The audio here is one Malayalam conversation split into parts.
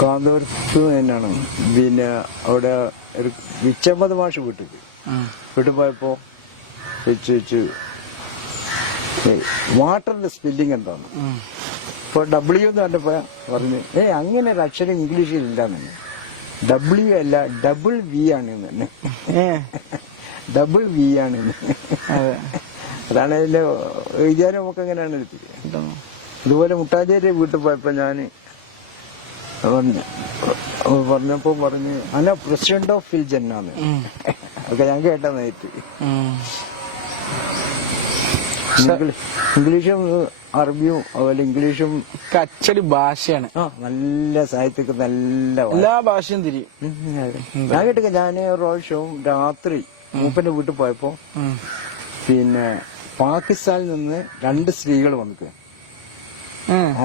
കാന്തപുരത്ത് തന്നെയാണ്. പിന്നെ അവിടെ ഒരു വിച്ചമ്പത് മാഷ് വീട്ടിൽ പോയപ്പോ വെച്ച് വാട്ടറിന്റെ സ്പെല്ലിംഗ് എന്താണ് ഇപ്പൊ W എന്ന് പറഞ്ഞപ്പോ പറഞ്ഞു അങ്ങനെ ഒരു അക്ഷരം ഇംഗ്ലീഷിൽ ഇല്ലാന്ന്. W അല്ല V ആണ് തന്നെ. W ആണ്. അതാണ് അതിന്റെ വിചാരം. നമുക്ക് അങ്ങനെയാണ് എടുത്തത്. ഇതുപോലെ മുട്ടാഞ്ചേരി വീട്ടിൽ പോയപ്പോ ഞാന് പറഞ്ഞപ്പോ പറഞ്ഞു അല്ല പ്രസിഡന്റ് ഓഫ് ഫിൽജന്നാന്ന്. ഒക്കെ ഞാൻ കേട്ട നേരിട്ട്. ഇംഗ്ലീഷും അറബിയും അതുപോലെ ഇംഗ്ലീഷും അച്ചടി ഭാഷയാണ്. നല്ല സാഹിത്യക്ക് നല്ല എല്ലാ ഭാഷയും തിരിയും. ഞാൻ കേട്ടില്ല. ഞാൻ പ്രാവശ്യവും രാത്രി മൂപ്പന്റെ വീട്ടിൽ പോയപ്പോ പിന്നെ പാകിസ്ഥാനിൽ നിന്ന് 2 സ്ത്രീകൾ വന്നിട്ട്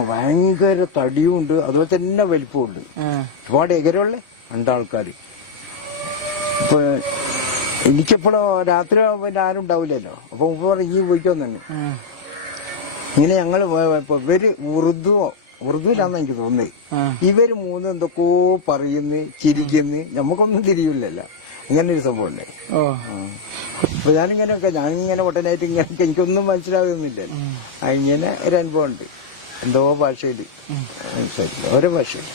ഭയങ്കര തടിയും ഉണ്ട്, അതുപോലെ തന്നെ വലിപ്പമുണ്ട്. ഒരുപാട് എകരമുള്ള 2 ആൾക്കാര്. ഇപ്പൊ എനിക്കെപ്പോഴോ രാത്രി പിന്നെ ആരും ഉണ്ടാവില്ലല്ലോ. അപ്പൊ മുമ്പ് പറഞ്ഞു ഈ പോയിക്കോന്ന് തന്നെ. ഇങ്ങനെ ഞങ്ങള് പോയപ്പോ ഇവര് ഉറുദുവിലാന്ന് എനിക്ക് തോന്നുന്നത്. ഇവര് 3 എന്തൊക്കെയോ പറയുന്നു, ചിരിക്കുന്നു. നമുക്കൊന്നും തിരിയില്ലല്ലോ. ഇങ്ങനെ ഒരു സംഭവം ഉണ്ട്. അപ്പൊ ഞാനിങ്ങനെ ഒട്ടനായിട്ട് ഇങ്ങനെ എനിക്കൊന്നും മനസ്സിലാകുന്നില്ലല്ലോ. ഇങ്ങനെ ഒരു അനുഭവം ഉണ്ട്. എന്തോ ഭാഷയില് ഓരോ ഭാഷയിൽ